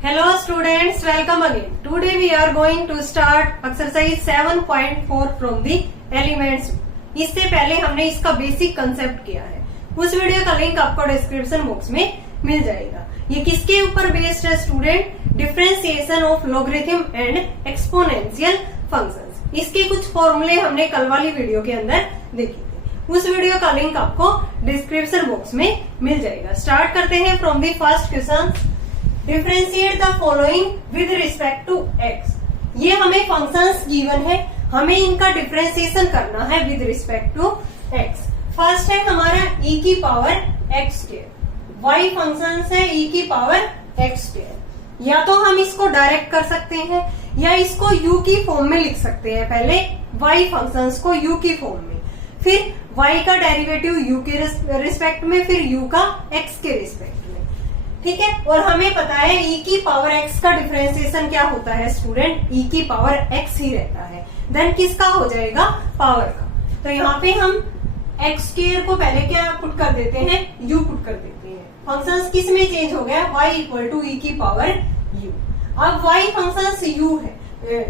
Hello students, welcome again. Today we are going to start exercise 7.4 from the elements. इससे पहले हमने इसका basic concept किया है। उस वीडियो का लिंक आपको डिस्क्रिप्शन बॉक्स में मिल जाएगा। ये किसके ऊपर बेस्ड है student? Differentiation of logarithm and exponential functions. इसके कुछ फॉर्मूले हमने कल वाली वीडियो के अंदर देखे थे। उस वीडियो का लिंक आपको डिस्क्रिप्शन बॉक्स में मिल जाएगा। स्टार्ट करते हैं from the first question. Differentiate the following with respect to x. ये हमें फंक्शंस गिवन है, हमें इनका डिफरेंशिएशन करना है with respect to x. First है हमारा e की power x square. y function है e की पावर एक्स स्क्वायर। या तो हम इसको डायरेक्ट कर सकते हैं या इसको u की फॉर्म में लिख सकते हैं। पहले y फंक्शंस को u की फॉर्म में, फिर y का डेरिवेटिव u के रिस्पेक्ट में, फिर u का x के रिस्पेक्ट में। ठीक है। और हमें पता है e की पावर x का डिफरेंशिएशन क्या होता है स्टूडेंट? e की पावर x ही रहता है। देन किसका हो जाएगा? पावर का। तो यहाँ पे हम एक्स स्क्वायर को पहले क्या पुट कर देते हैं? u पुट कर देते हैं। फंक्शंस किस में चेंज हो गया? y इक्वल टू e की पावर u। अब y फंक्शंस u है,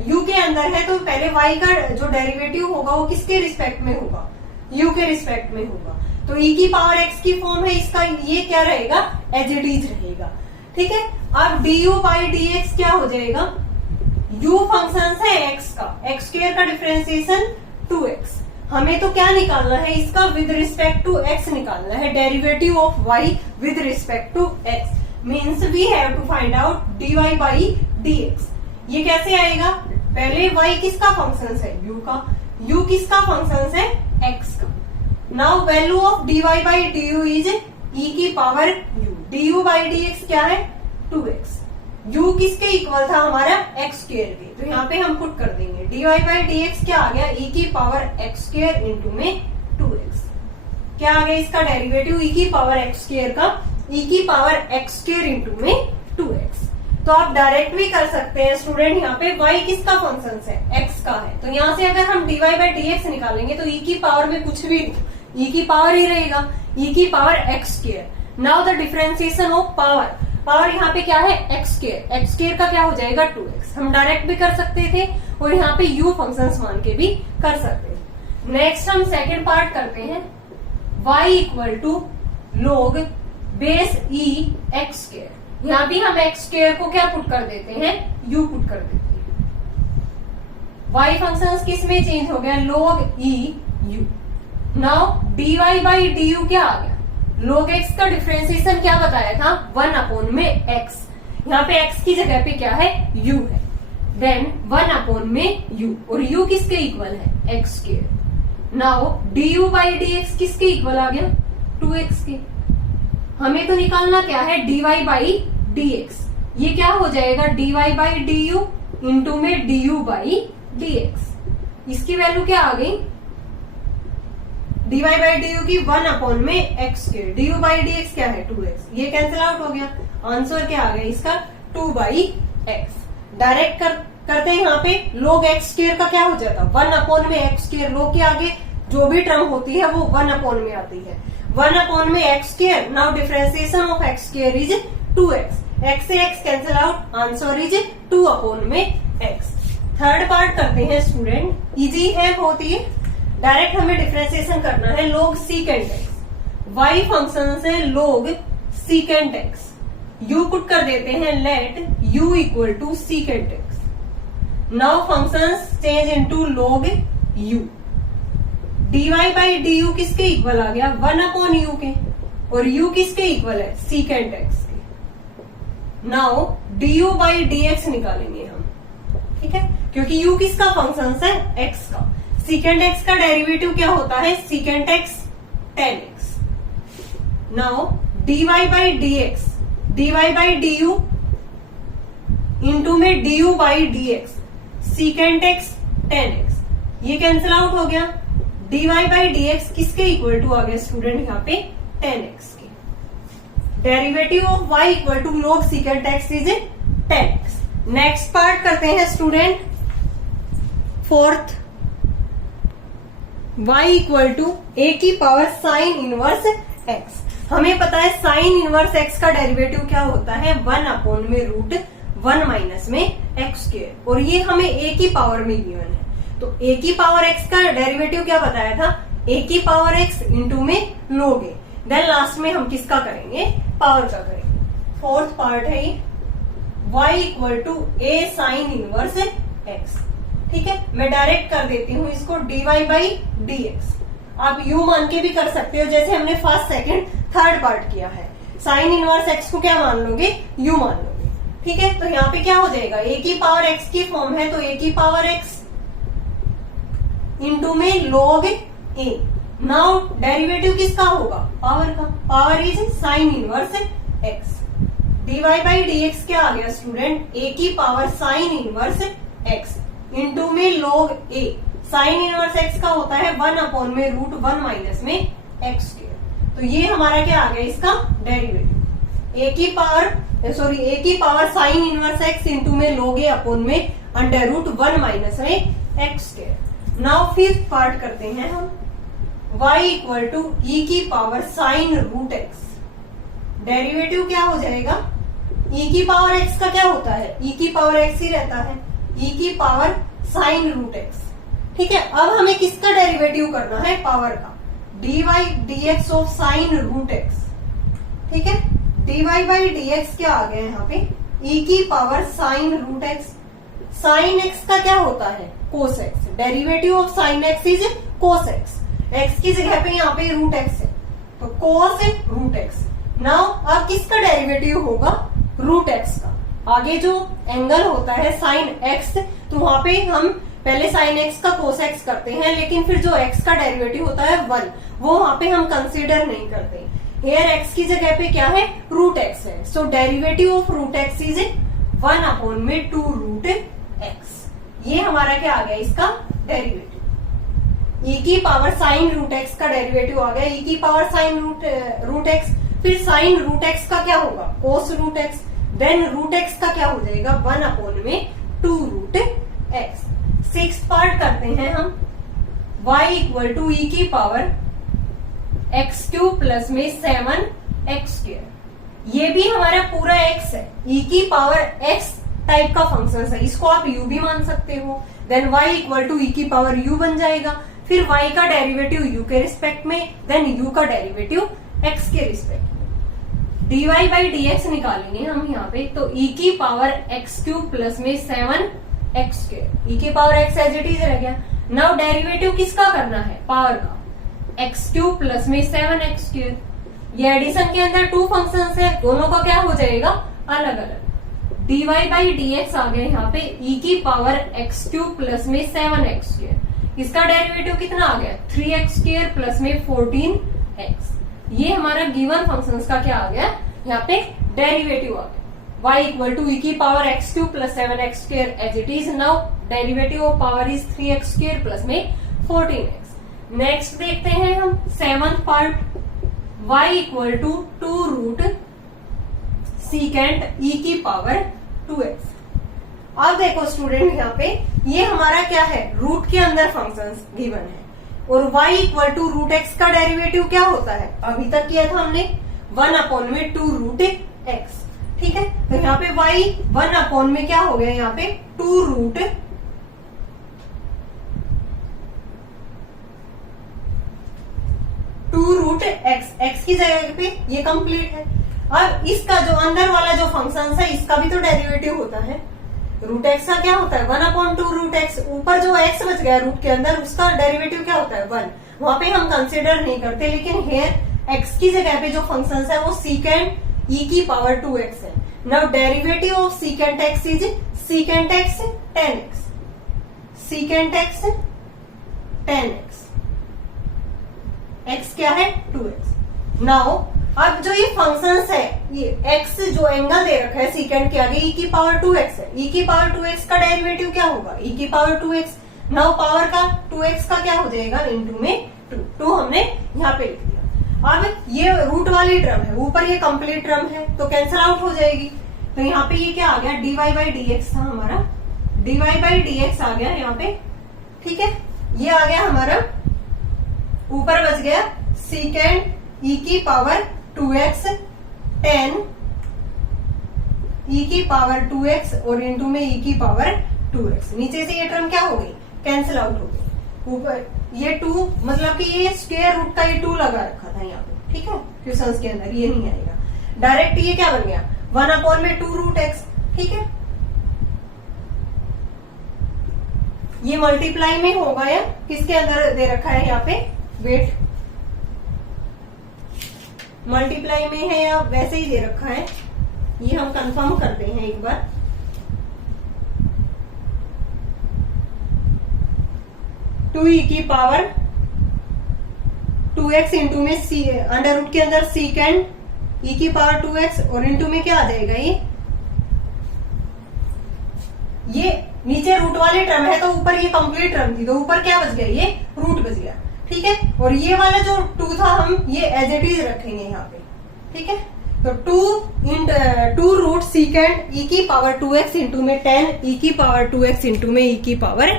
u के अंदर है, तो पहले y का जो डेरिवेटिव होगा वो किसके रिस्पेक्ट में होगा? u के रिस्पेक्ट में होगा। तो e की पावर x की फॉर्म है, इसका ये क्या रहेगा? एज इट इज रहेगा। ठीक है। अब du बाई dx क्या हो जाएगा? u फंक्शन है x का, x स्क्वायर का डिफरेंशिएशन 2x। हमें तो क्या निकालना है? इसका विद रिस्पेक्ट टू x निकालना है। Derivative of y with respect to x means we have to find out dy by dx। ये कैसे आएगा? पहले y किसका फंक्शन है? u का। u किसका फंक्शन है? x का। Now value of dy by du is e की power u। du by dx क्या है? 2x। u किसके इक्वल था? हमारा x स्क्वायर के। तो यहाँ पे हम पुट कर देंगे dy बाई dx क्या आ गया? e की पावर x स्क्वायर इंटू में 2x। क्या आ गया इसका डेरिवेटिव? e की पावर x स्क्वायर का e की पावर x स्क्वायर इंटू में 2x। तो आप डायरेक्ट भी कर सकते हैं स्टूडेंट। यहाँ पे y किसका फंक्शन है? x का है। तो यहाँ से अगर हम dy बाई dx निकालेंगे तो e की पावर में कुछ भी नहीं, e की पावर ही रहेगा, e की power x square. Now the differentiation of power. Power यहाँ पे क्या है? X square. एक्स स्क्वायर का क्या हो जाएगा? 2x। हम डायरेक्ट भी कर सकते थे और यहाँ पे u फंक्शंस मान के भी कर सकते हैं। नेक्स्ट हम सेकंड पार्ट करते हैं। y equal to log base e x square. यहाँ भी हम एक्स स्क्वायर को क्या पुट कर देते हैं? u पुट कर देते हैं। y फंक्शंस किस में चेंज हो गया? log e u। Now dy by du क्या आ गया? log x का डिफरेंशिएशन क्या बताया था? 1 अपॉन में x। यहाँ पे x की जगह पे क्या है? u है। देन 1 अपॉन में u, और u किसके इक्वल है? x square. Now du by dx किसके इक्वल आ गया? 2x के। हमें तो निकालना क्या है? dy by dx। ये क्या हो जाएगा? dy बाई du इंटू में du बाई dx। इसकी वैल्यू क्या आ गई? dy बाई du की 1 अपॉन में x square. du by dx क्या है? 2x। ये कैंसिल आउट हो गया। आंसर क्या आ गया इसका? 2 बाई x। डायरेक्ट करते हैं। यहाँ पे log x स्क्वायर का क्या हो जाता? 1 अपॉन में x स्क्वायर। log के आगे जो भी टर्म होती है वो 1 अपॉन में आती है। 1 अपॉन में x square. Now differentiation of x square is 2x। x से x cancel out, answer is 2 upon में x। थर्ड पार्ट करते हैं स्टूडेंट। इजी है बहुत ही। डायरेक्ट हमें डिफरेंशिएशन करना है। log secant x। y फंक्शन से log secant x। u put कर देते हैं। Let u equal to secant x। Now functions change into log u। dy by du किसके इक्वल आ गया? 1 अपॉन u के। और u किसके इक्वल है? secant x के। नाउ du बाई dx निकालेंगे हम। ठीक है, क्योंकि u किसका फंक्शन है? x का। secant x का डेरिवेटिव क्या होता है? secant x tan x। Now dy by dx, dy by du into में du by dx, secant x tan x। ये कैंसिल आउट हो गया। dy बाई dx किसके इक्वल टू आ गया स्टूडेंट? यहाँ पे tan x के। Derivative of y equal to log secant x is tan x। Next part करते हैं student. Fourth, y equal to a की पावर साइन इनवर्स x। हमें पता है साइन इनवर्स x का डेरिवेटिव क्या होता है? 1 अपॉन में रूट 1 माइनस में एक्स स्क्वायर, और ये हमें ए की पावर में गिवन है। तो ए की पावर एक्स का डेरिवेटिव क्या बताया था, ए की पावर एक्स इंटू में log ए, देन लास्ट में हम किसका करेंगे, पावर का करेंगे। फोर्थ पार्ट है ये y equal to a sine inverse x. ठीक है, मैं डायरेक्ट कर देती हूँ इसको dy बाई डी एक्स। आप u मान के भी कर सकते हो, जैसे हमने फर्स्ट सेकंड थर्ड पार्ट किया है। साइन इनवर्स एक्स को क्या मान लोगे, u मान लोगे। ठीक है, तो यहाँ पे क्या हो जाएगा, ए की पावर एक्स की फॉर्म है तो ए की पावर एक्स इंटू में log ए। नाउ डेरिवेटिव किसका होगा, पावर का। Power is sine inverse x. dy by d x क्या आ गया स्टूडेंट, ए की power sine inverse x into में log ए। साइन इनवर्स एक्स का होता है 1 अपॉन में √1 माइनस में एक्स स्क्वायर। तो ये हमारा क्या आ गया इसका डेरिवेटिव, ए की power sine inverse x into में log ए अपॉन में √1 माइनस में x square. Now fifth part करते हैं हम, y इक्वल टू ई की power sine root x. Derivative क्या हो जाएगा, e की पावर x का क्या होता है, e की पावर x ही रहता है, e की पावर साइन रूट एक्स। ठीक है, अब हमें किसका डेरिवेटिव करना है, पावर का। dy d x of sine root x. ठीक है, dy बाई डी एक्स क्या आ गया यहाँ पे, e की power sine root x. Sine x का क्या होता है, cos x। Derivative of sine x is cos x। x की जगह पे यहाँ पे रूट x है, तो कोस रूट x। नाउ अब किसका डेरिवेटिव होगा, रूट x का। आगे जो एंगल होता है साइन x, तो वहां पे हम पहले साइन x का कोस x करते हैं, लेकिन फिर जो x का डेरिवेटिव होता है 1, वो वहां पे हम कंसीडर नहीं करते। हेयर x की जगह पे क्या है, रूट x है। So derivative of root x is 1 upon में 2 रूट x। ये हमारा क्या आ गया इसका डेरिवेटिव। e की पावर साइन रूट x का डेरिवेटिव आ गया, e की पावर साइन रूट x। फिर साइन रूट x का क्या होगा, cos root x। Then root x का क्या हो जाएगा, 1 अपॉन में 2 रूट x। सिक्स पार्ट करते हैं हम, y इक्वल टू ई की पावर एक्स क्यूब प्लस में 7 एक्स स्क्वायर। ये भी हमारा पूरा x है, e की पावर x टाइप का फंक्शन है, इसको आप u भी मान सकते हो। Then y equal to e की पावर u बन जाएगा। फिर y का डेरिवेटिव u के रिस्पेक्ट में, देन u का डेरिवेटिव x के रिस्पेक्ट में। dy बाई डी एक्स निकालेंगे हम यहाँ पे, तो e की पावर एक्स क्यूब प्लस में 7 एक्स स्क्वायर। e की power x as it is रह गया। नाउ डेरिवेटिव किसका करना है, पावर का। एक्स क्यूब प्लस में 7 एक्स स्क्वायर। ये एडिशन के अंदर 2 फंक्शंस है, दोनों का क्या हो जाएगा, अलग अलग। dy बाई डी एक्स आ गया यहाँ पे, e की पावर एक्स क्यूब प्लस में 7 एक्स स्क्वायर। इसका डेरिवेटिव कितना आ गया, 3 एक्स स्क्वायर प्लस में 14 एक्स। ये हमारा गिवन फंक्शंस का क्या आ गया, यहाँ पे डेरिवेटिव आ गया। y इक्वल टू ई की power x cube plus 7 x square as it is. Now derivative of power is 3 x square plus में 14 एक्स। नेक्स्ट देखते हैं हम seventh part, y equal to 2 root secant e की power 2x। अब देखो student, यहाँ पे ये हमारा क्या है, रूट के अंदर फंक्शंस गिवन है, और y equal to root x का डेरिवेटिव क्या होता है, अभी तक किया था हमने 1 अपॉन में 2 रूट x। ठीक है, तो यहाँ पे y 1 अपॉन में क्या हो गया, यहाँ पे 2 रूट x की जगह पे ये कंप्लीट है। अब इसका जो अंदर वाला जो फंक्शन है, इसका भी तो डेरिवेटिव होता है। रूट एक्स का क्या होता है, 1 अपॉन 2 रूट एक्स। ऊपर जो x बच गया रूट के अंदर, उसका डेरिवेटिव क्या होता है, 1। वहां पे हम कंसिडर नहीं करते, लेकिन हेयर x की जगह पे जो फंक्शन है वो सीकेंट e की पावर 2x है। Now derivative of secant x is secant x 10x, secant x 10x, x क्या है 2x। नाउ अब जो ये फंक्शंस है, ये x जो एंगल दे रखा है सीकेंट के आगे, e की पावर 2x है। e की पावर 2x का डेरिवेटिव क्या होगा, e की पावर 2x। नाउ पावर का 2x का क्या हो जाएगा, इंटू में 2 हमने यहाँ पे लिख दिया। अब ये रूट वाली टर्म है, ऊपर ये कंप्लीट टर्म है, तो कैंसिल आउट हो जाएगी। तो यहाँ पे ये क्या आ गया, dy बाई डी एक्स था हमारा, dy बाई डी एक्स आ गया यहाँ पे। ठीक है, ये आ गया हमारा, ऊपर बच गया सीकेंट e की पावर 2x 10 e की पावर 2x और इंटू में e की पावर 2x। नीचे से ये टर्म क्या हो गई, कैंसिल आउट हो गई। ऊपर ये 2 मतलब कि ये स्क्वायर रूट का ये 2 लगा रखा था यहाँ पे, ठीक है, क्वेश्चंस के अंदर ये नहीं आएगा डायरेक्ट। ये क्या बन गया 1 में 2 रूट x, ठीक है। ये मल्टीप्लाई में होगा या किसके अंदर दे रखा है यहाँ पे, वेट मल्टीप्लाई में है या वैसे ही दे रखा है, ये हम कंफर्म करते हैं एक बार। टू ई की पावर 2x इंटू में सी अंडर रूट के अंदर सीकेंड e की पावर 2x और इंटू में क्या आ जाएगा, ये नीचे रूट वाली टर्म है तो ऊपर ये कंप्लीट टर्म थी तो ऊपर क्या बच गया, ये रूट बच गया, ठीक है। और ये वाला जो 2 था हम ये एज इट इज रखेंगे यहाँ पे, ठीक है। तो 2 रूट सीकेंड e की पावर 2x इंटू में 10 e की पावर 2x इंटू में e की पावर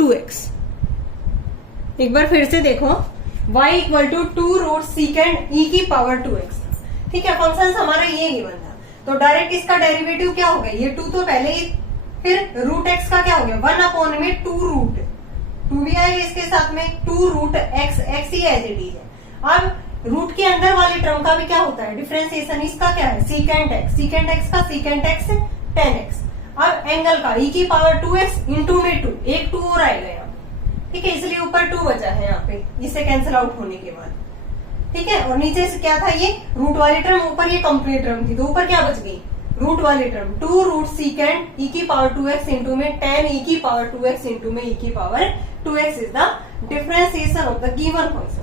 2x। एक बार फिर से देखो, y equal to 2 root secant e की पावर 2x, ठीक है। फंक्शन हमारा ये गिवन था तो डायरेक्ट इसका डेरिवेटिव क्या हो गया, ये 2 तो पहले ही, फिर रूट x का क्या हो गया 1 में 2 रूट 2 भी आएगा इसके साथ में 2 रूट x, x ही एज इट इज है। अब रूट के अंदर वाली टर्म का भी क्या होता है डिफरेंशिएशन, इसका क्या है सीकेंट x का सीकेंट x 10x। अब एंगल का e की पावर 2x इंटू में 2, एक 2 और आएगा यहाँ पे, ठीक है, इसलिए ऊपर 2 बचा है यहाँ पे इससे कैंसिल आउट होने के बाद, ठीक है। और नीचे से क्या था, ये रूट वाली टर्म, ऊपर ये कंप्लीट टर्म थी तो ऊपर क्या बच गई रूट वाली टर्म 2 रूट सीकेंड e की पावर 2x इंटू में 10 e की पावर 2x इंटू में e की power 2x is the differentiation of the given function.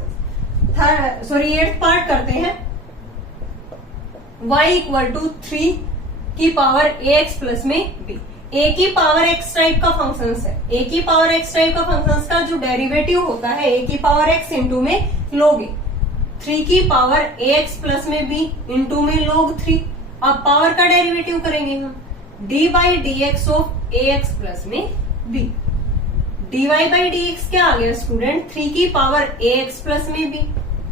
Eighth part करते हैं। y इक्वल टू 3 की पावर ax प्लस में b, a की पावर x टाइप का फंक्शन है, a की पावर x टाइप का फंक्शन का जो डेरिवेटिव होता है a की पावर x इंटू में log a, 3 की पावर ax प्लस में b इंटू में log 3। अब पावर का डेरिवेटिव करेंगे हम dy by d x of A x plus में b। dy by d x क्या आ गया स्टूडेंट, 3 की पावर ax प्लस में b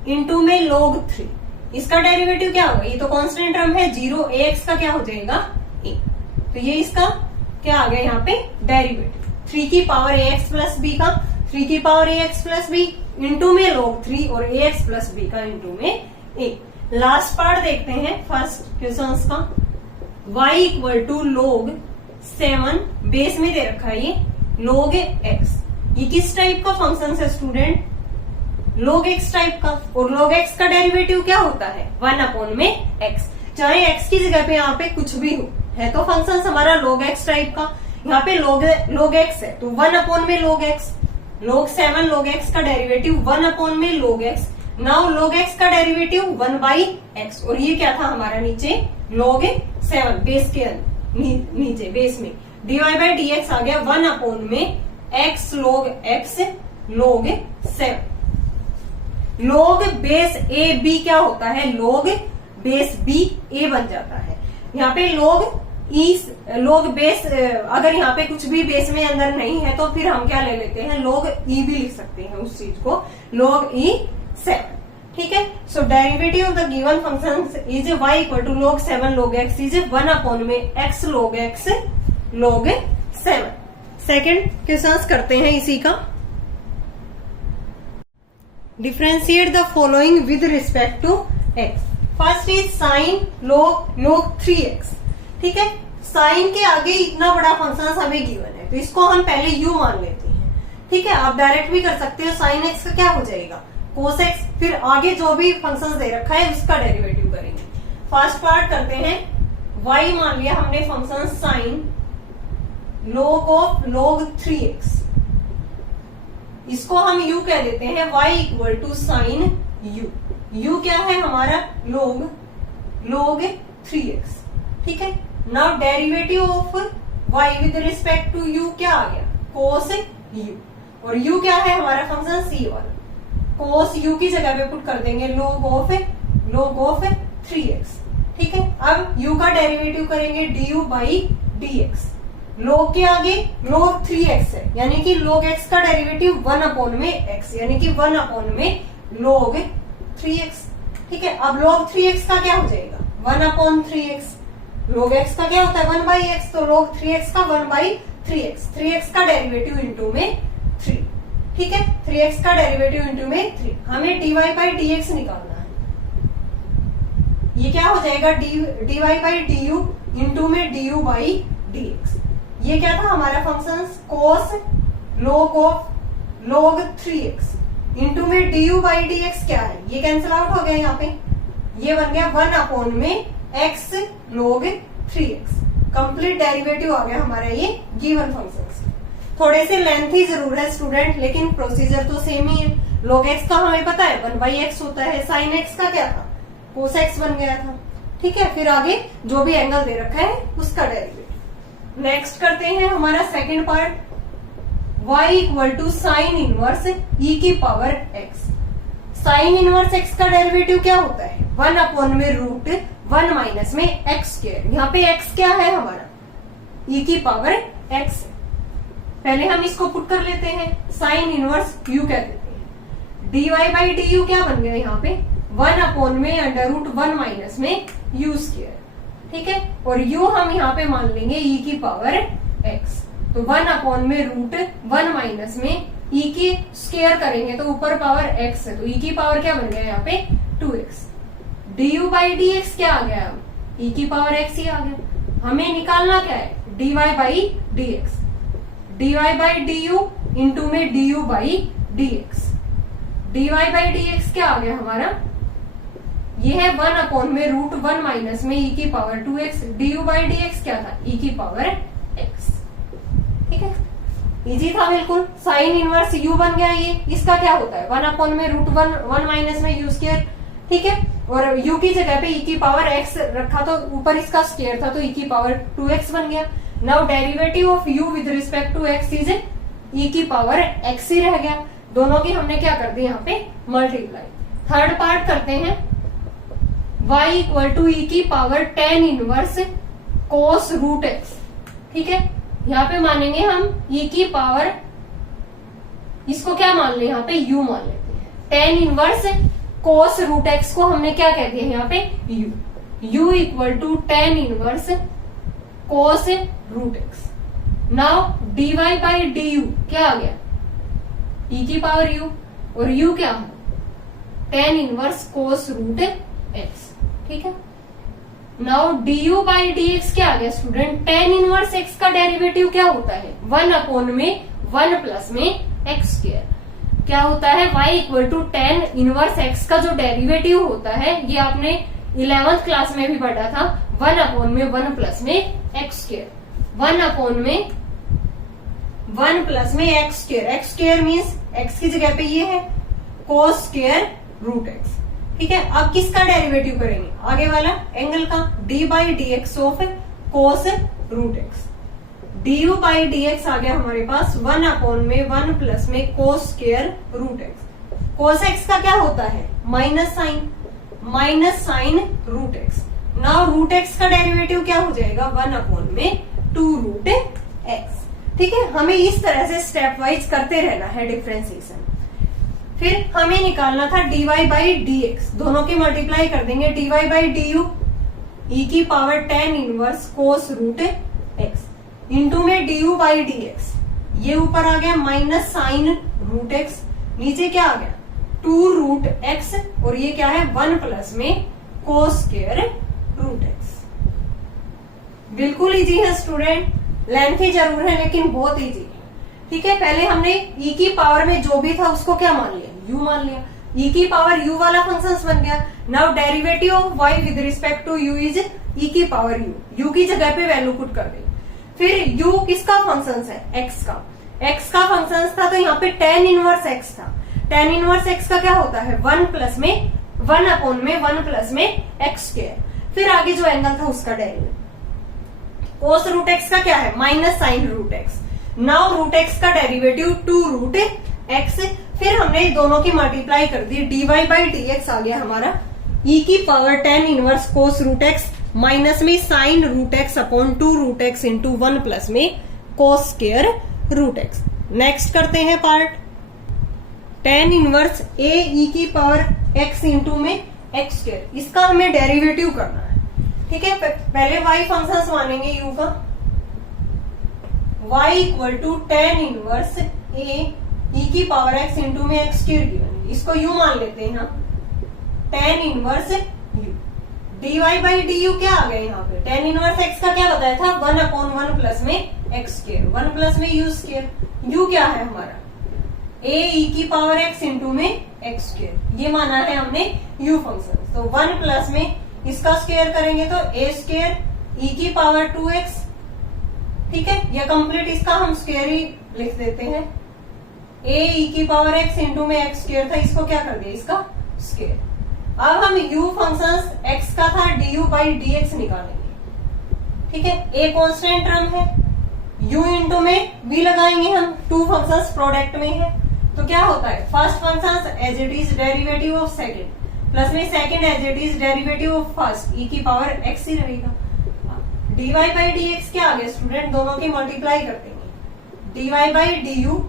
इंटू में log 3। इसका डेरिवेटिव क्या होगा, ये तो कांस्टेंट टर्म है 0, ax का क्या हो जाएगा a, तो ये इसका क्या आ गया यहाँ पे डेरिवेटिव 3 की पावर ax प्लस b का 3 की power ax plus b into में log 3 और ax प्लस b का इंटू में a। लास्ट पार्ट देखते हैं फर्स्ट क्वेश्चन का, y equal to log 7 base में दे रखा है ये log x। ये किस टाइप का फंक्शन है स्टूडेंट, log x टाइप का, और log x का डेरिवेटिव क्या होता है 1 में x, चाहे x की जगह पे यहाँ पे कुछ भी हो, है तो फंक्शन हमारा log x टाइप का, यहाँ पे log x है तो 1 में log x, log 7 log x का डेरिवेटिव 1 में log x। Now log x का डेरिवेटिव 1 बाई x, और ये क्या था हमारा नीचे log 7 बेस के नीचे बेस में dy बाई डी एक्स आ गया 1 में x log x log 7। log base a b क्या होता है, log बेस b a बन जाता है। यहाँ पे log बेस अगर यहाँ पे कुछ भी बेस में अंदर नहीं है तो फिर हम क्या ले लेते हैं log e भी लिख सकते हैं उस चीज को log e 7, ठीक है। So derivative of the given function is y equal to log 7 log x is 1 में x log x log 7। Second question करते हैं इसी का, differentiate the following with respect to x। First is sine log 3x, ठीक है। Sign के आगे इतना बड़ा फंक्शन हमें गिवन है तो इसको हम पहले u मान लेते हैं, ठीक है। आप डायरेक्ट भी कर सकते हो, साइन x का क्या हो जाएगा cos x, फिर आगे जो भी फंक्शन दे रखा है उसका डेरिवेटिव करेंगे। फर्स्ट पार्ट करते हैं, y मान लिया हमने फंक्शन साइन log 3x, इसको हम u कह देते हैं, y equal to sine u क्या है हमारा log 3x, ठीक है। Now derivative of y with respect to u क्या आ गया cos u, और u क्या है हमारा फंक्शन c1, cos u की जगह पे पुट कर देंगे log ऑफ 3x, ठीक है। अब u का डेरिवेटिव करेंगे du बाई dx, log के आगे log 3x है यानी कि log x का डेरिवेटिव 1 में x यानी कि 1 में log 3x, ठीक है। अब log 3x का क्या हो जाएगा 1/3x, log x का क्या होता है 1/x, तो log 3x का 1/3x, 3x का डेरिवेटिव इंटू में 3, ठीक है, 3x का डेरिवेटिव इंटू में 3। हमें dy/dx निकालना है, ये क्या हो जाएगा dy/du इंटू में du/dx। ये क्या था हमारा function cos log of log 3x into में du/dx क्या है, ये कैंसिल आउट हो गया यहाँ पे, ये बन गया 1 में x log 3x। Complete derivative आ गया हमारा ये गिवन फंक्शन। थोड़े से लेंथी जरूर है स्टूडेंट, लेकिन प्रोसीजर तो सेम ही है। log x का हमें पता है 1/x होता है, sin x का क्या था cos x बन गया था, ठीक है। फिर आगे जो भी एंगल दे रखा है उसका डेरिवेटिव। नेक्स्ट करते हैं हमारा second part, y equal to sine inverse e की power x। Sine inverse x का डेरिवेटिव क्या होता है 1 में √1 माइनस में x स्क्वायर। यहाँ पे x क्या है हमारा e की पावर x। पहले हम इसको पुट कर लेते हैं, साइन इनवर्स u कह देते हैं, dy/du क्या बन गया यहाँ पे 1 में √1 माइनस में u स्क्वायर, ठीक है। और u हम यहाँ पे मान लेंगे e की पावर x, तो 1 में √1 माइनस में e की स्क्वायर करेंगे तो ऊपर पावर x है, तो e की पावर क्या बन गया यहाँ पे 2x। du/dx क्या आ गया, e की पावर x ही आ गया। हमें निकालना क्या है dy/dx, dy/du इंटू में du/dx। dy/dx क्या आ गया हमारा, ये है 1 में √1 माइनस में e की पावर 2x। du/dx क्या था e की पावर x, ठीक है, इजी था बिल्कुल। साइन इनवर्स u बन गया, ये इसका क्या होता है 1 में √1 माइनस में u स्क्वायर, ठीक है। और u की जगह पे e की पावर x रखा तो ऊपर इसका स्क्वायर था तो e की पावर 2x बन गया। Now derivative of u with respect to x is e की पावर x ही रह गया। दोनों की हमने क्या कर दी यहाँ पे मल्टीप्लाई। थर्ड पार्ट करते हैं, y इक्वल टू e की power tan inverse cos √x, ठीक है। यहाँ पे मानेंगे हम e की पावर, इसको क्या मान ले यहाँ पे u मान लेते हैं। tan इनवर्स cos √x को हमने क्या कह दिया यहाँ पे u equal to tan inverse cos √x। Now dy/du क्या आ गया e की पावर u, और u क्या है tan इनवर्स cos √x, ठीक है। नाउ du/dx क्या आ गया स्टूडेंट, tan इनवर्स x का डेरिवेटिव क्या होता है 1 में 1 प्लस में x स्क्वायर। क्या होता है y equal to tan inverse x का जो डेरिवेटिव होता है, ये आपने 11th क्लास में भी पढ़ा था, 1 में 1 प्लस में x स्क्वायर। 1 में 1 प्लस में x square, x square means x की जगह पे ये है cos स्क्वायर √x, ठीक है। अब किसका डेरिवेटिव करेंगे आगे वाला एंगल का, d/dx of cos √x। du/dx आ गया हमारे पास 1 में 1 प्लस में cos square √x। cos x का क्या होता है minus sine √x। Now √x का डेरिवेटिव क्या हो जाएगा 1 में 2√x, ठीक है। हमें इस तरह से स्टेप वाइज करते रहना है डिफरेंशिएशन। फिर हमें निकालना था dy/dx, दोनों की मल्टीप्लाई कर देंगे, dy/du e की power tan inverse cos √x into में du/dx, ये ऊपर आ गया माइनस साइन √x, नीचे क्या आ गया 2√x, और ये क्या है 1 प्लस में cos स्क्वायर √x। बिल्कुल इजी है स्टूडेंट, लेंथी जरूर है लेकिन बहुत इजी है, ठीक है। पहले हमने e की पावर में जो भी था उसको क्या मान लिया u मान लिया, e की पावर u वाला फंक्शन बन गया। Now derivative of y with respect to u is e की पावर u की जगह पे वैल्यू पुट कर देंगे। फिर u किसका फंक्शन है x का फंक्शन था, तो यहाँ पे tan इनवर्स x था। tan इनवर्स x का क्या होता है 1 प्लस में 1 प्लस में x स्क्वायर। फिर आगे जो एंगल था उसका डेरिवेटिव cos √x का क्या है minus sine √x। Now √x का डेरिवेटिव 2√x। फिर हमने दोनों की मल्टीप्लाई कर दी, dy/dx आ गया हमारा e की power tan inverse cos √x minus में sine √x upon 2√x into 1 plus में cos स्क्वायर √x। नेक्स्ट करते हैं part, tan inverse a e की पावर x इंटू में x स्क्वायर, इसका हमें डेरिवेटिव करना है। ठीक है, पहले y फंक्शन मानेंगे u का, y equal to tan inverse a e की पावर x इंटू में x स्क्वायर गिवन, इसको u मान लेते हैं हम, tan inverse u dy by D क्या आ गया यहाँ पे, tan इनवर्स x का क्या बताया था, 1/1 प्लस में x स्क्वायर, 1 प्लस में u स्क्वायर, u क्या है हमारा a e की पावर x इंटू में x स्क्वायर, ये माना है हमने u फंक्शन। तो 1 प्लस में इसका स्क्वायर करेंगे तो a स्क्वायर e की पावर 2x, ठीक है, या कंप्लीट इसका हम स्क्वायर ही लिख देते हैं, a e की पावर x इंटू में x स्क्वायर था, इसको क्या कर दिया, इसका स्क्वायर। अब हम u फंक्शन x का था du बाई dx निकालेंगे, ठीक है, a कांस्टेंट टर्म है, u इंटू में v लगाएंगे हम, टू फंक्शंस प्रोडक्ट में है, तो क्या होता है, first function as it is derivative of second plus में second as it is derivative of first, e की पावर x ही रहेगा। dy बाई dx क्या आ गया स्टूडेंट, दोनों की मल्टीप्लाई करते हैं, dy बाई du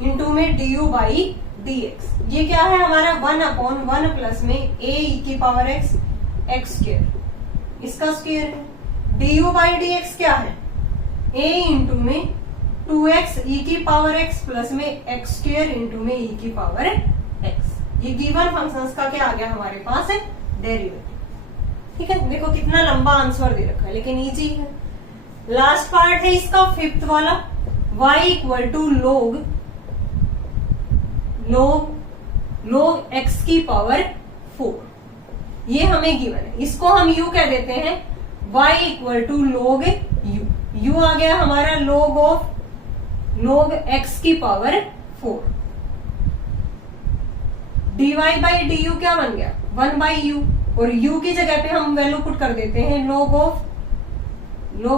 इंटू में du बाई dx, ये क्या है हमारा 1/1 प्लस में a e की पावर x x स्क्वायर, इसका स्क्वायर है, du बाई dx क्या है, a इंटू में 2x e की पावर x प्लस में x स्क्वायर इंटू में e की पावर x, ये गिवन फंक्शंस का क्या आ गया हमारे पास है, डेरिवेटिव। ठीक है, देखो कितना लंबा आंसर दे रखा है लेकिन इजी है। लास्ट पार्ट है इसका फिफ्थ वाला, y equal to log x की पावर 4, ये हमें गिवन है, इसको हम u कह देते हैं, y equal to log u आ गया हमारा log x की पावर 4, dy बाई du क्या बन गया 1 बाई u, और u की जगह पे हम वैल्यू पुट कर देते हैं log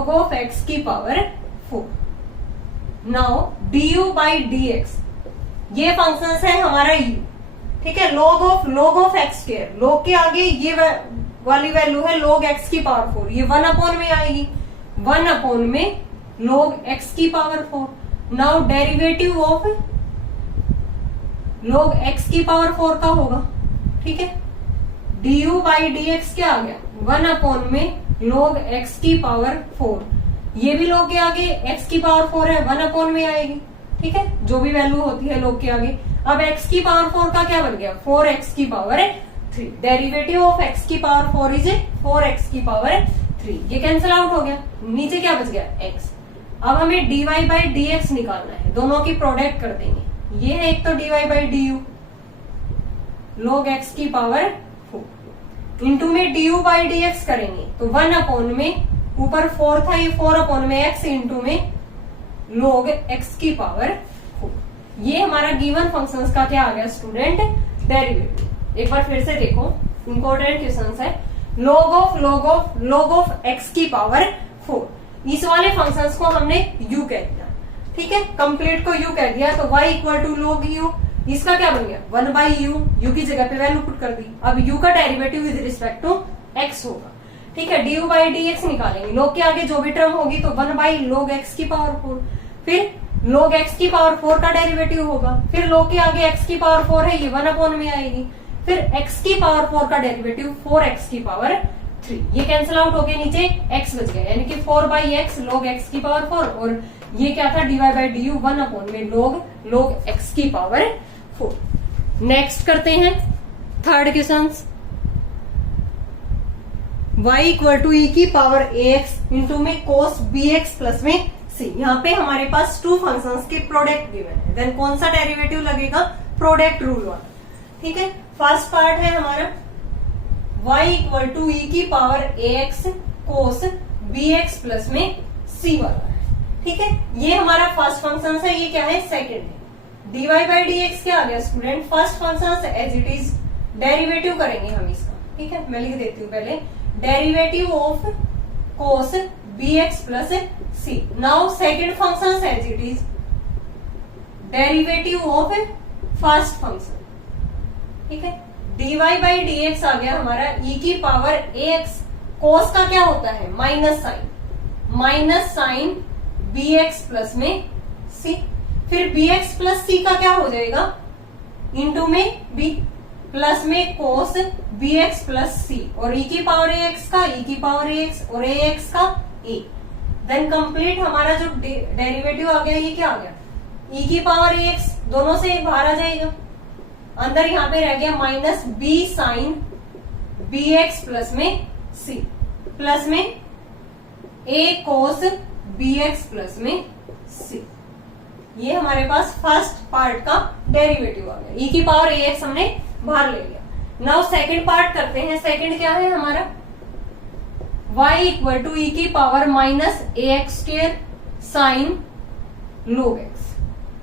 ऑफ x की power 4। Now du by dx, ये फंक्शन है हमारा u, ठीक है, log of x square, log के आगे ये वाली वैल्यू है log x की पावर 4, ये 1/, में आएगी, 1/, में log x की power 4। Now derivative of log x की पावर 4 का होगा, ठीक है, du बाई dx क्या आ गया 1/, में log x की पावर 4, ये भी log के आगे x की पावर 4 है, 1/, में आएगी, ठीक है, जो भी वैल्यू होती है log के आगे। अब x की पावर 4 का क्या बन गया 4x की पावर 3, डेरिवेटिव ऑफ x की पावर 4 इज 4x की पावर 3, ये कैंसिल आउट हो गया, नीचे क्या बच गया x। अब हमें dy बाई dx निकालना है, दोनों की प्रोडक्ट कर देंगे, ये है एक तो dy by du log x की पावर 4 इंटू में du बाई dx करेंगे तो 1/, में ऊपर 4 था, ये 4/, में x इंटू में log x की पावर 4, ये हमारा गिवन फंक्शंस का क्या आ गया स्टूडेंट, डेरिवेटिव। एक बार फिर से देखो, इंपॉर्टेंट क्वेश्चंस है, log ऑफ x की पावर 4, इस वाले फंक्शंस को हमने u कह दिया, ठीक है, कंप्लीट को u कह दिया, तो y equal to log u, इसका क्या बन गया 1 बाई u की जगह पे वैल्यू पुट कर दी, अब u का derivative with respect to x होगा, ठीक है, du बाई dx निकालेंगे, log के आगे जो भी टर्म होगी तो 1 बाई log x की पावर 4, फिर log x की पावर 4 का डेरिवेटिव होगा, फिर log के आगे x की पावर 4 है, ये 1/, में आएगी, फिर x की पावर 4 का डेरिवेटिव 4x की पावर 3, ये कैंसिल आउट हो गया, नीचे x बच गया, यानी कि 4 बाई x log x की पावर 4, और ये क्या था dy बाई du 1/, में log x की पावर 4। नेक्स्ट करते हैं third question, y equal to e की पावर ax इंटू में cos bx प्लस में c, यहाँ पे हमारे पास टू फंक्शंस के प्रोडक्ट गिवन है, देन कौन सा डेरिवेटिव लगेगा, प्रोडक्ट रूल वाला, ठीक है। फर्स्ट पार्ट है हमारा y इक्वल टू e की power ax cos bx plus में c वाला है, ठीक है, ये हमारा फर्स्ट फंक्शन है, ये क्या है सेकंड है। dy बाई dx क्या आ गया student, first function as it is, derivative करेंगे हम इसका, ठीक है, मैं लिख देती हूँ पहले, derivative of cos bx plus c। Now second function as it is, derivative of first function, ठीक है, dy बाई dx आ गया हमारा e की पावर ax, cos का क्या होता है माइनस साइन bx प्लस में c, फिर bx प्लस c का क्या हो जाएगा इंटू में b प्लस में cos bx प्लस c और e की पावर ax का e की पावर ax और ax का a। देन कंप्लीट हमारा जो डेरिवेटिव आ गया, ये क्या आ गया, e की पावर ax, दोनों से एक बाहर आ जाएगा, अंदर यहाँ पे रह गया minus b sine bx plus में c प्लस में a कोस bx प्लस में c। ये हमारे पास फर्स्ट पार्ट का डेरिवेटिव आ गया, e की पावर ax हमने बाहर ले लिया। नाउ सेकंड पार्ट करते हैं। सेकंड क्या है हमारा, y इक्वल टू e की power minus ax square sine log x।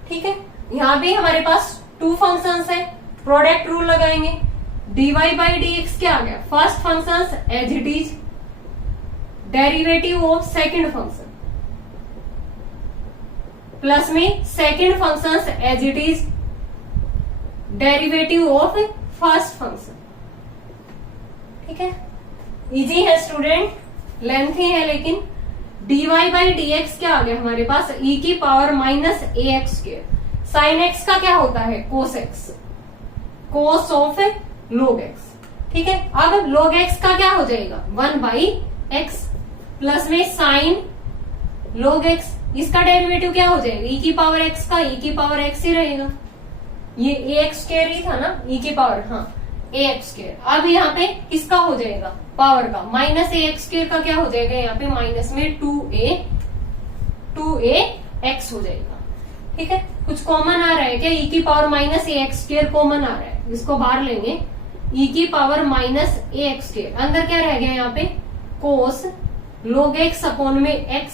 ठीक है, यहां भी हमारे पास टू फंक्शंस है, प्रोडक्ट रूल लगाएंगे। dy बाई dx क्या आ गया, first function as it is, derivative of second function plus में second function as it is, derivative of first function. ठीक है, इजी है स्टूडेंट, लेंथी है लेकिन। dy बाई dx क्या आ गया हमारे पास, e की power minus ax square, sine x का क्या होता है, cos x, cos of log x। ठीक है, अब log x का क्या हो जाएगा, 1 बाई x प्लस में साइन log x, इसका डेरिवेटिव क्या हो जाएगा, e की पावर x का e की पावर x ही रहेगा, ये ax स्क्वायर ही था ना, e की पावर, हाँ ax स्क्वायर। अब यहाँ पे किसका हो जाएगा, पावर का, माइनस ax स्क्वायर का क्या हो जाएगा, यहाँ पे माइनस में 2ax हो जाएगा। ठीक है, कुछ कॉमन आ रहा है क्या, e की power minus ax square common आ रहा है, इसको बाहर लेंगे, e की पावर माइनस ax स्क्वायर, अंदर क्या रह गया यहाँ पे, कोस log x अपॉन में x,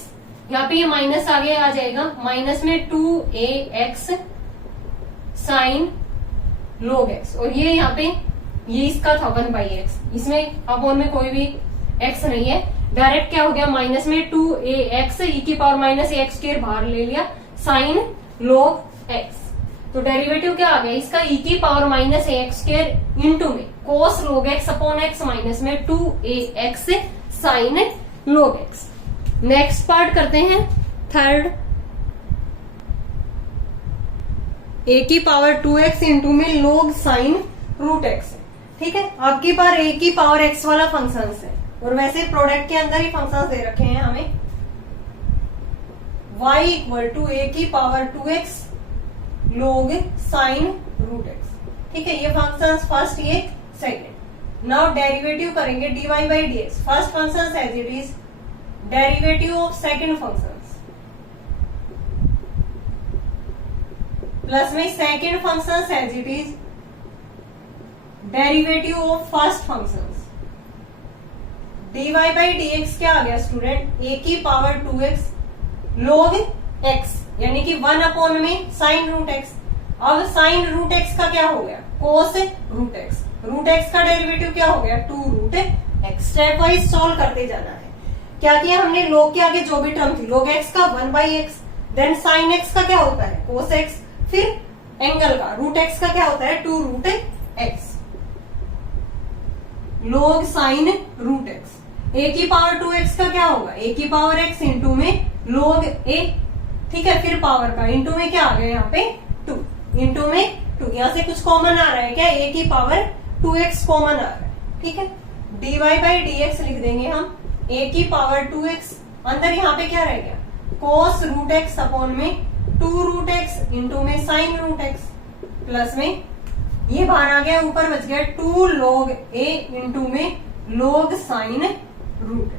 यहाँ पे ये माइनस आगे आ जाएगा, माइनस में 2ax साइन log x, और ये यहाँ पे ये इसका था 1 बाई एक्स, इसमें अपॉन में कोई भी x नहीं है, डायरेक्ट क्या हो गया, माइनस में 2ax, e की पावर माइनस ax स्क्वायर बाहर ले लिया, साइन log x। तो डेरिवेटिव क्या आ गया इसका, e की power minus ax square into में cos log x upon x minus में 2ax sine log x। Next part करते हैं थर्ड, a की पावर 2x इंटू में log साइन रूट x। ठीक है, आपकी बार a की पावर x वाला फंक्शन है, और वैसे प्रोडक्ट के अंदर ही फंक्शन दे रखे हैं हमें, y इक्वल टू a की power 2x log sine root x। ठीक है, ये फंक्शन फर्स्ट, ये सेकंड। नाउ डेरिवेटिव करेंगे dy by dx, first function as it is, derivative of second function plus में second function as it is, derivative of first function. dy by dx क्या आ गया student, a की power 2x log x, यानी कि 1 upon में sine root x। अब sign root x का क्या हो गया, cos root x, root x का डेरिवेटिव क्या हो गया, 2 root x। Stepwise solve करते जाना है। क्या किया हमने, log के आगे जो भी टर्म थी, log x का 1 by x, then sine x का क्या होता है, कोस x, फिर एंगल का रूट x का क्या होता है, 2 root x, log sine root x। a की पावर 2x का क्या होगा, a की पावर x इंटू में log a। ठीक है, फिर पावर का इंटू में क्या आ गया यहाँ पे 2, इंटू में 2, यहाँ से कुछ कॉमन आ रहा है क्या, a की पावर 2x कॉमन आ रहा है। ठीक है, dy बाई dx लिख देंगे हम, a की पावर 2x, अंदर यहाँ पे क्या रह गया, कोस रूट x अपॉन में 2 रूट x इंटू में साइन रूट x, प्लस में ये बाहर आ गया, ऊपर बच गया 2 log a इंटू में log साइन रूट x।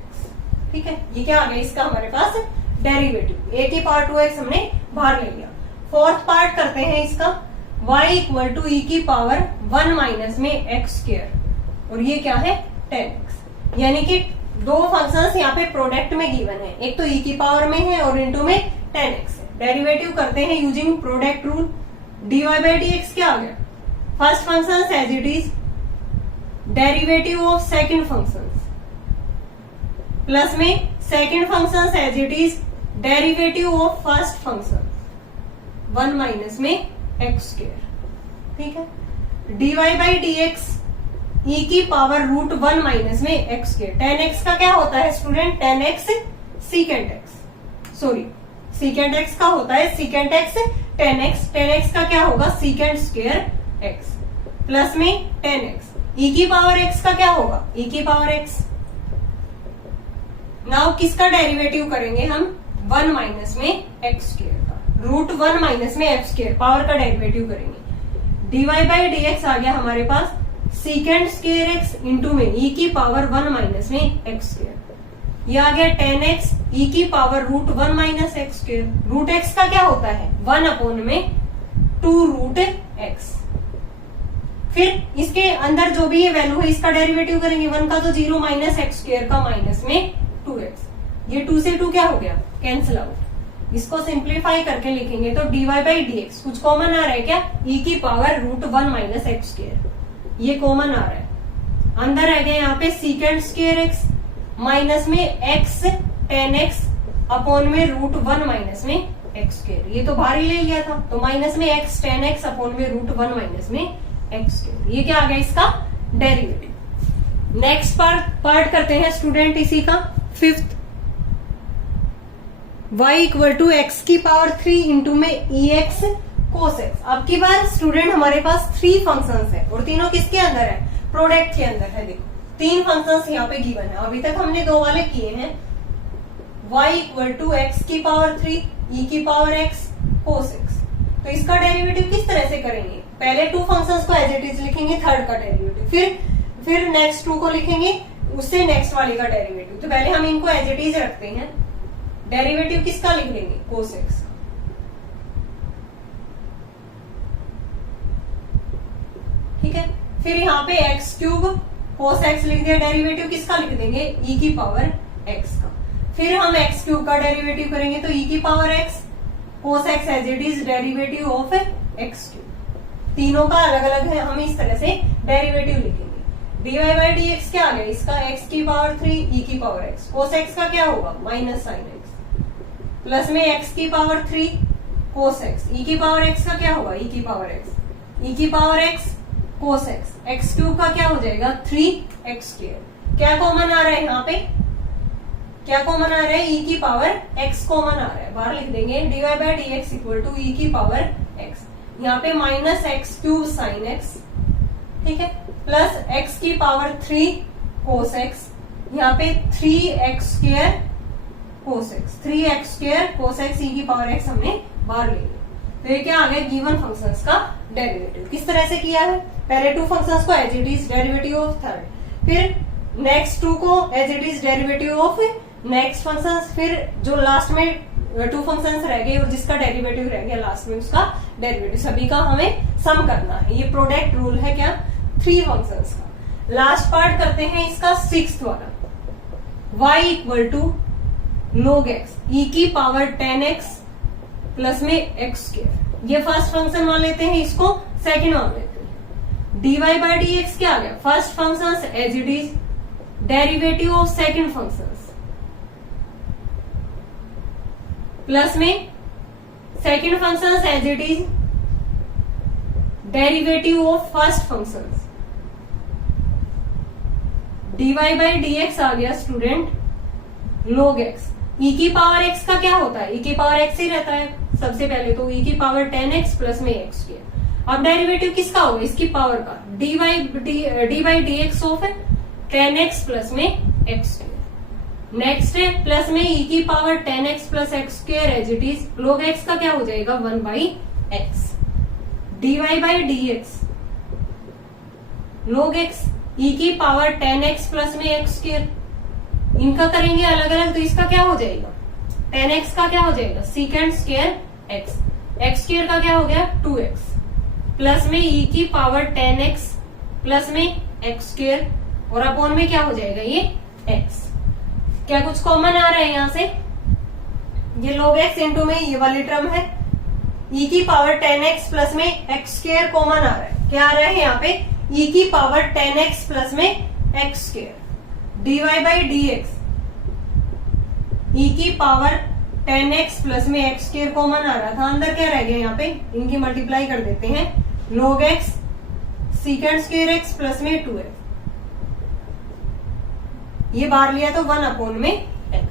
ठीक है, ये क्या आ गया इसका हमारे पास डेरिवेटिव, a की पावर 2x हमने बाहर ले लिया। फोर्थ पार्ट करते हैं इसका, y इक्वल टू e की पावर 1 माइनस में x स्क्वायर, और ये क्या है 10x, यानी कि दो फंक्शंस यहाँ पे प्रोडक्ट में गिवन है, एक तो e की पावर में है और इंटू में 10x है। डेरिवेटिव करते हैं using product rule, dy by dx क्या आ गया, first function as it is, derivative of second function plus में second function as it is, derivative of first function 1 minus में x स्क्वायर। ठीक है, dy बाई dx e की power root 1 minus में x square, 10x का क्या होता है student, 10x secant x, sorry secant x का होता है सीकेंट x 10x, 10x का क्या होगा सीकेंट स्क्वायर x, प्लस में 10x, e की पावर x का क्या होगा, e की पावर x। नाउ किसका डेरिवेटिव करेंगे हम, 1 माइनस में एक्स स्क्वायर का, रूट 1 माइनस में एक्स स्क्वायर पावर का डेरिवेटिव करेंगे। dy बाई डी एक्स आ गया हमारे पास सीकेंड स्क्वायर एक्स इंटू में e की पावर 1 माइनस में एक्स स्क्वायर, ये आ गया 10x e की power root 1 minus x square. Root x का क्या होता है, 1 अपॉन में 2 रूट x। फिर इसके अंदर जो भी ये वैल्यू है इसका डेरिवेटिव करेंगे, 1 का तो 0 माइनस एक्स स्क्वायर का माइनस में 2x, ये 2 से 2 क्या हो गया, कैंसिल आउट। इसको सिंप्लीफाई करके लिखेंगे तो dy बाई डी एक्स कुछ कॉमन आ रहा है क्या, e की power root 1 minus x square, ये कॉमन आ रहा है। अंदर रह गया यहाँ पे सीकेंड स्क्वायर एक्स माइनस में x 10x अपॉन में रूट 1 माइनस में एक्स स्क्वायर, ये तो बाहर ही ले लिया था, तो माइनस में x 10x अपॉन में रूट 1 माइनस में एक्स स्क्वायर, ये क्या आ गया इसका डेरिवेटिव। नेक्स्ट पार्ट करते हैं स्टूडेंट इसी का, fifth. y equal to x की पावर 3 इंटू में ex cos x। अब की बार स्टूडेंट हमारे पास 3 फंक्शंस है और तीनों किसके अंदर है, प्रोडक्ट के अंदर है। देखो 3 फंक्शंस यहाँ पे गिवन है, अभी तक हमने 2 वाले किए हैं। y इक्वल टू एक्स की पावर 3 e की पावर x cos x, तो इसका डेरिवेटिव किस तरह से करेंगे, पहले 2 फंक्शंस को एज इट इज लिखेंगे, थर्ड का डेरिवेटिव, फिर नेक्स्ट 2 को लिखेंगे, उससे नेक्स्ट वाले का डेरिवेटिव। तो पहले हम इनको एज इट इज रखते हैं, डेरिवेटिव किसका लिख देंगे, cos x। ठीक है, फिर यहाँ पे x क्यूब cos x लिख दिया, डेरिवेटिव किसका लिख देंगे, e की पावर x का। फिर हम x क्यूब का डेरिवेटिव करेंगे तो e की power x cos x as it is derivative of x cube. तीनों का अलग अलग है, हम इस तरह से डेरिवेटिव लिखेंगे। dy बाई डी एक्स क्या आ गया इसका, x की पावर 3 e की पावर x, cos x का क्या होगा माइनस साइन x, प्लस में x की पावर 3 cos x, e की पावर x का क्या होगा, e की पावर x, e की power x cos x, x cube का क्या हो जाएगा 3x स्क्वायर। क्या कॉमन आ रहा है यहाँ पे, क्या कॉमन आ रहा है, e की पावर x कॉमन आ रहा है, बाहर लिख देंगे dy by d x equal to e की पावर x, यहाँ पे minus x cube sine x, ठीक है, प्लस x की पावर 3 cos x, यहाँ पे 3x square cos x, 3x square cos x e की पावर x हमने बाहर ले लिया। तो ये क्या आ गया, गिवन फंक्शंस का डेरिवेटिव। किस तरह से किया है, पहले 2 फंक्शंस को as it is derivative of third, फिर नेक्स्ट 2 को as it is derivative of next functions, फिर जो लास्ट में 2 फंक्शंस रह गए और जिसका डेरिवेटिव रह गया लास्ट में उसका डेरिवेटिव, सभी का हमें सम करना है। ये प्रोडक्ट रूल है क्या, 3 फंक्शंस का। लास्ट पार्ट करते हैं इसका 6th वाला, y equal to log x e की पावर 10x प्लस में एक्स स्क्वायर, ये फर्स्ट फंक्शन मान लेते हैं, इसको सेकंड मान लेते हैं। dy बाई डी एक्स क्या आ गया, first function as it is derivative of second function plus में second function as it is derivative of first function. dy by d x आ गया स्टूडेंट log x, e की power x का क्या होता है, e की पावर x ही रहता है सबसे पहले, तो e की पावर 10x प्लस में x स्क्वायर। अब डेरिवेटिव किसका होगा, इसकी पावर का, dy by d x of 10x plus में x स्क्वायर। नेक्स्ट है प्लस में e की power 10x plus x square as it is, log x का क्या हो जाएगा 1 by x, dy by d x log x e की power 10x plus में x स्क्वायर, इनका करेंगे अलग अलग तो इसका क्या हो जाएगा, 10x का क्या हो जाएगा secant square x, x square का क्या हो गया 2x, प्लस में e की पावर 10x प्लस में x स्क्वायर, और अपॉन में क्या हो जाएगा ये x। क्या कुछ कॉमन आ रहा है यहाँ से, ये log x इंटू में ये वाली टर्म है, e की पावर 10x प्लस में x स्क्वायर कॉमन आ रहा है, क्या आ रहा है यहाँ पे e की पावर 10x प्लस में x square, dy by d x e की पावर 10x प्लस में x स्क्वायर कॉमन आ रहा था, अंदर क्या रह गया यहाँ पे, इनकी मल्टीप्लाई कर देते हैं, log x secant square x plus में 2x, ये बाहर लिया तो 1 अपॉन में x,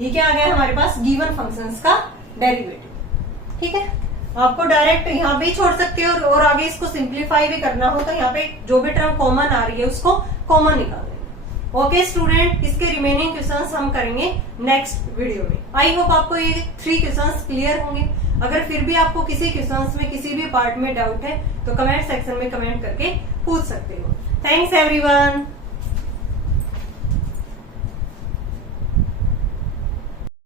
ये क्या आ गया हमारे पास गिवन फंक्शंस का डेरिवेटिव। ठीक है, आपको डायरेक्ट यहाँ पे ही छोड़ सकते हो और आगे इसको सिंप्लीफाई भी करना हो तो यहाँ पे जो भी टर्म कॉमन आ रही है उसको कॉमन निकाल लेना। ओके स्टूडेंट, इसके रिमेनिंग क्वेश्चंस हम करेंगे नेक्स्ट वीडियो में। आई होप आपको ये 3 क्वेश्चंस क्लियर होंगे। अगर फिर भी आपको किसी क्वेश्चंस में किसी भी पार्ट में डाउट है तो कमेंट सेक्शन में कमेंट करके पूछ सकते हो। Thanks everyone.